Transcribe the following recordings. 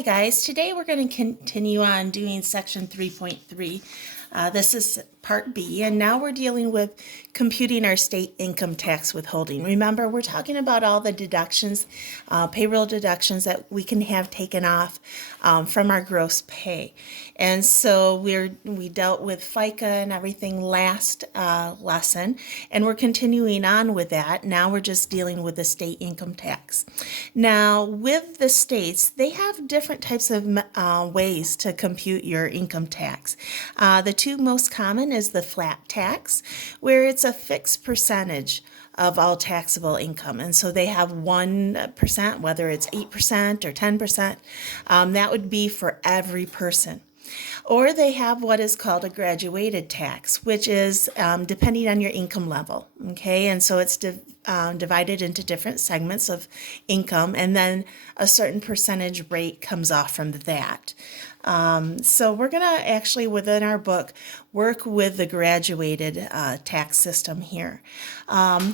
Hi guys, today we're going to continue on doing section 3.3. This is part B, and now we're dealing with computing our state income tax withholding. Remember, we're talking about all the deductions, payroll deductions that we can have taken off from our gross pay. And so we dealt with FICA and everything last lesson, and we're continuing on with that. Now we're just dealing with the state income tax. Now, with the states, they have different types of ways to compute your income tax. The two most common is the flat tax, where it's a fixed percentage of all taxable income. And so they have 1%, whether it's 8% or 10%. That would be for every person. Or they have what is called a graduated tax, which is depending on your income level, okay? And so it's divided into different segments of income, and then a certain percentage rate comes off from that. So we're going to actually, within our book, work with the graduated tax system here.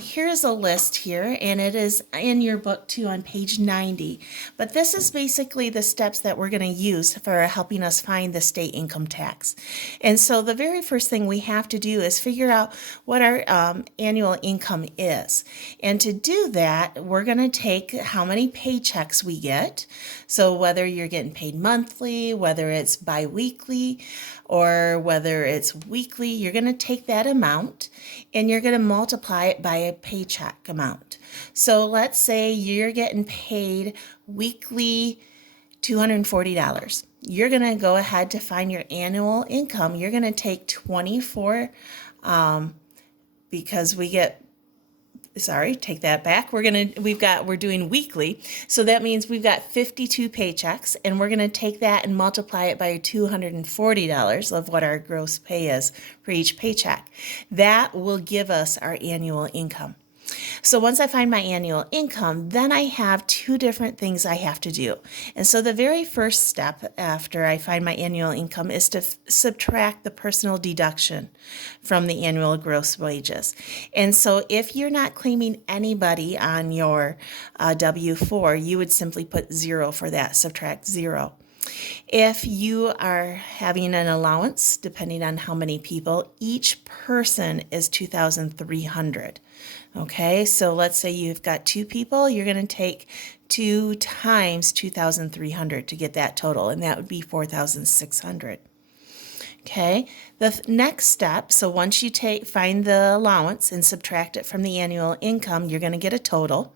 Here's a list here, and it is in your book too on page 90. But this is basically the steps that we're going to use for helping us find the state income tax. And so the very first thing we have to do is figure out what our annual income is. And to do that, we're going to take how many paychecks we get. So whether you're getting paid monthly, whether it's bi-weekly, or whether it's weekly, you're going to take that amount and you're going to multiply it by a paycheck amount. So let's say you're getting paid weekly $240. You're going to go ahead to find your annual income. You're going to take 24 because we get take that back. We're doing weekly. So that means we've got 52 paychecks, and we're going to take that and multiply it by $240 of what our gross pay is for each paycheck. That will give us our annual income. So once I find my annual income, then I have two different things I have to do. And so the very first step after I find my annual income is to subtract the personal deduction from the annual gross wages. And so if you're not claiming anybody on your W-4, you would simply put 0 for that, subtract 0. If you are having an allowance, depending on how many people, each person is $2,300. Okay, so let's say you've got 2 people, you're going to take 2 times 2,300 to get that total, and that would be 4,600. Okay, the next step, so once you find the allowance and subtract it from the annual income, you're going to get a total.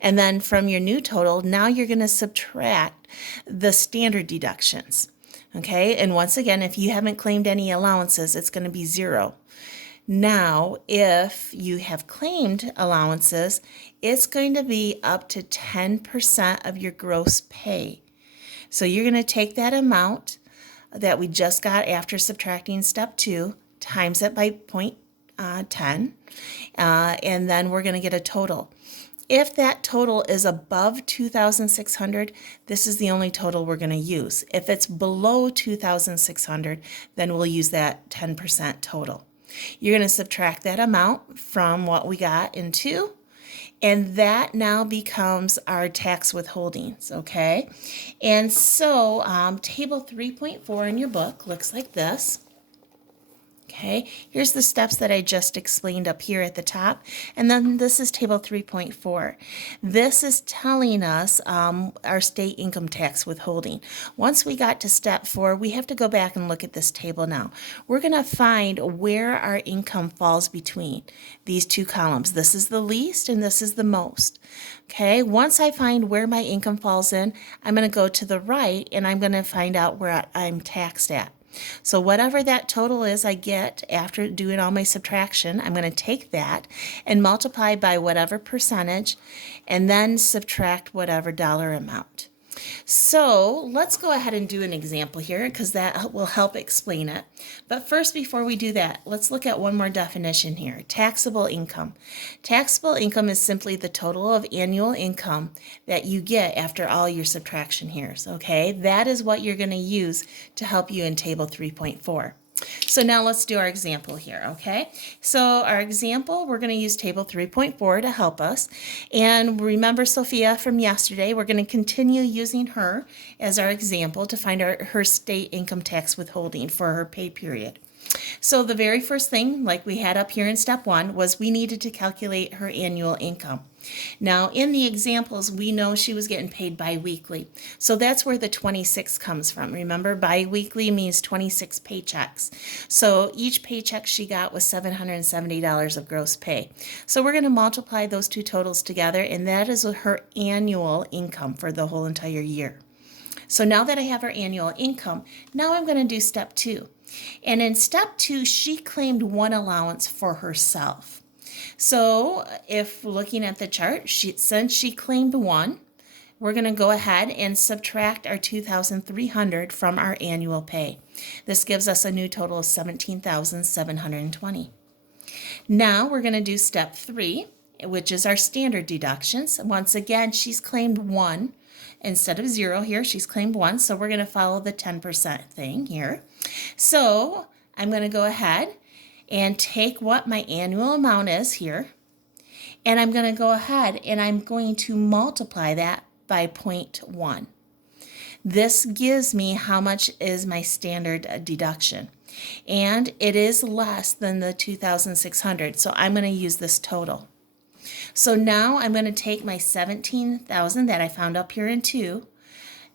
And then from your new total, now you're going to subtract the standard deductions. Okay, and once again, if you haven't claimed any allowances, it's going to be 0. Now, if you have claimed allowances, it's going to be up to 10% of your gross pay. So you're going to take that amount that we just got after subtracting step 2, times it by 0.10, and then we're going to get a total. If that total is above 2,600, this is the only total we're going to use. If it's below 2,600, then we'll use that 10% total. You're going to subtract that amount from what we got in 2, and that now becomes our tax withholdings, okay? And so table 3.4 in your book looks like this. Okay, here's the steps that I just explained up here at the top, and then this is table 3.4. This is telling us our state income tax withholding. Once we got to step 4, we have to go back and look at this table now. We're going to find where our income falls between these two columns. This is the least and this is the most. Okay, once I find where my income falls in, I'm going to go to the right and I'm going to find out where I'm taxed at. So whatever that total is I get after doing all my subtraction, I'm going to take that and multiply by whatever percentage and then subtract whatever dollar amount. So let's go ahead and do an example here because that will help explain it. But first, before we do that, let's look at one more definition here. Taxable income. Taxable income is simply the total of annual income that you get after all your subtraction here. Okay, that is what you're going to use to help you in table 3.4. So now let's do our example here, okay? So our example, we're going to use table 3.4 to help us. And remember Sophia from yesterday, we're going to continue using her as our example to find her state income tax withholding for her pay period. So the very first thing, like we had up here in step 1, was we needed to calculate her annual income. Now, in the examples, we know she was getting paid biweekly. So that's where the 26 comes from. Remember, biweekly means 26 paychecks. So each paycheck she got was $770 of gross pay. So we're going to multiply those two totals together, and that is her annual income for the whole entire year. So now that I have her annual income, now I'm going to do step 2. And in step 2, she claimed one allowance for herself. So if looking at the chart, since she claimed one, we're going to go ahead and subtract our $2,300 from our annual pay. This gives us a new total of $17,720. Now we're going to do step 3, which is our standard deductions. Once again, she's claimed 1 instead of 0 here. She's claimed 1, so we're going to follow the 10% thing here. So I'm going to go ahead and take what my annual amount is here, and I'm going to go ahead and I'm going to multiply that by 0.1. This gives me how much is my standard deduction, and it is less than the $2,600, so I'm going to use this total. So now I'm going to take my $17,000 that I found up here in 2,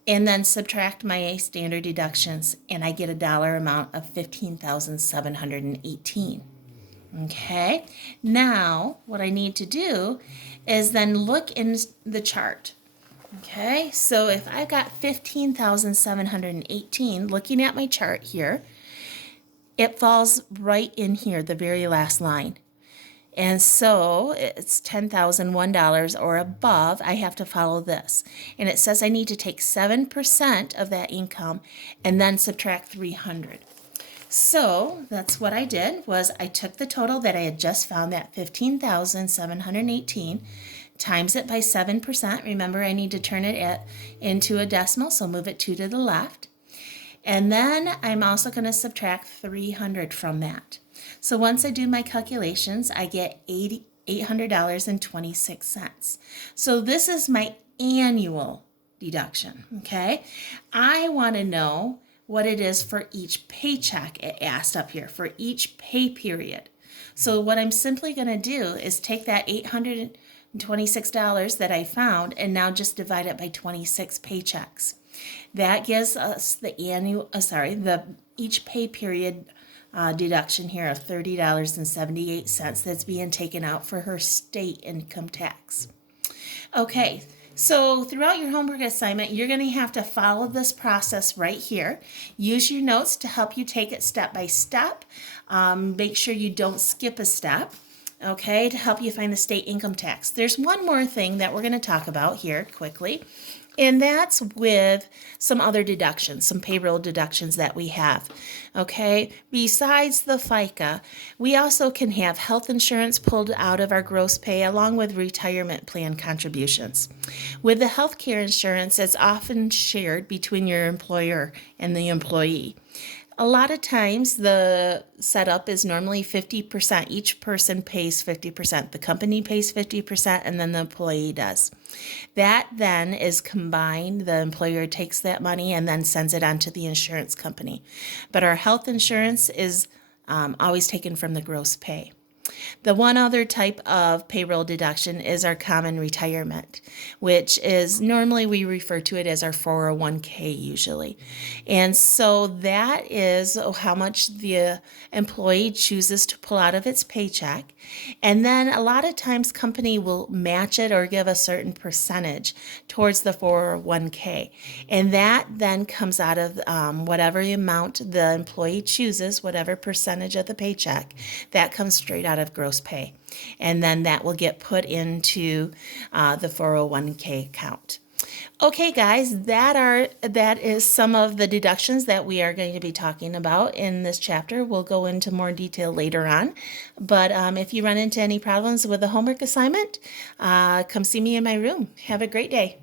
and then subtract my standard deductions, and I get a dollar amount of $15,718. Okay, now what I need to do is then look in the chart. Okay, so if I've got 15,718, looking at my chart here, it falls right in here, the very last line. And so it's $10,001 or above, I have to follow this. And it says I need to take 7% of that income and then subtract $300. So that's what I did, was I took the total that I had just found, that 15,718, times it by 7%. Remember, I need to turn it into a decimal, so move it 2 to the left. And then I'm also going to subtract $300 from that. So once I do my calculations, I get $800.26. So this is my annual deduction, okay? I want to know what it is for each paycheck it asked up here, for each pay period. So what I'm simply going to do is take that $826 that I found and now just divide it by 26 paychecks. That gives us the each pay period deduction here of $30.78 that's being taken out for her state income tax. Okay, so throughout your homework assignment, you're going to have to follow this process right here. Use your notes to help you take it step by step. Make sure you don't skip a step, okay, to help you find the state income tax. There's one more thing that we're going to talk about here quickly, and that's with some other deductions, some payroll deductions that we have. Okay, besides the FICA, we also can have health insurance pulled out of our gross pay along with retirement plan contributions. With the health care insurance, it's often shared between your employer and the employee. A lot of times the setup is normally 50%. Each person pays 50%. The company pays 50% and then the employee does. That then is combined. The employer takes that money and then sends it on to the insurance company. But our health insurance is always taken from the gross pay. The one other type of payroll deduction is our common retirement, which is normally we refer to it as our 401k usually. And so that is how much the employee chooses to pull out of its paycheck. And then a lot of times company will match it or give a certain percentage towards the 401k. And that then comes out of whatever amount the employee chooses, whatever percentage of the paycheck, that comes straight out of gross pay. And then that will get put into the 401k account. Okay, guys, that is some of the deductions that we are going to be talking about in this chapter. We'll go into more detail later on. But if you run into any problems with the homework assignment, come see me in my room. Have a great day.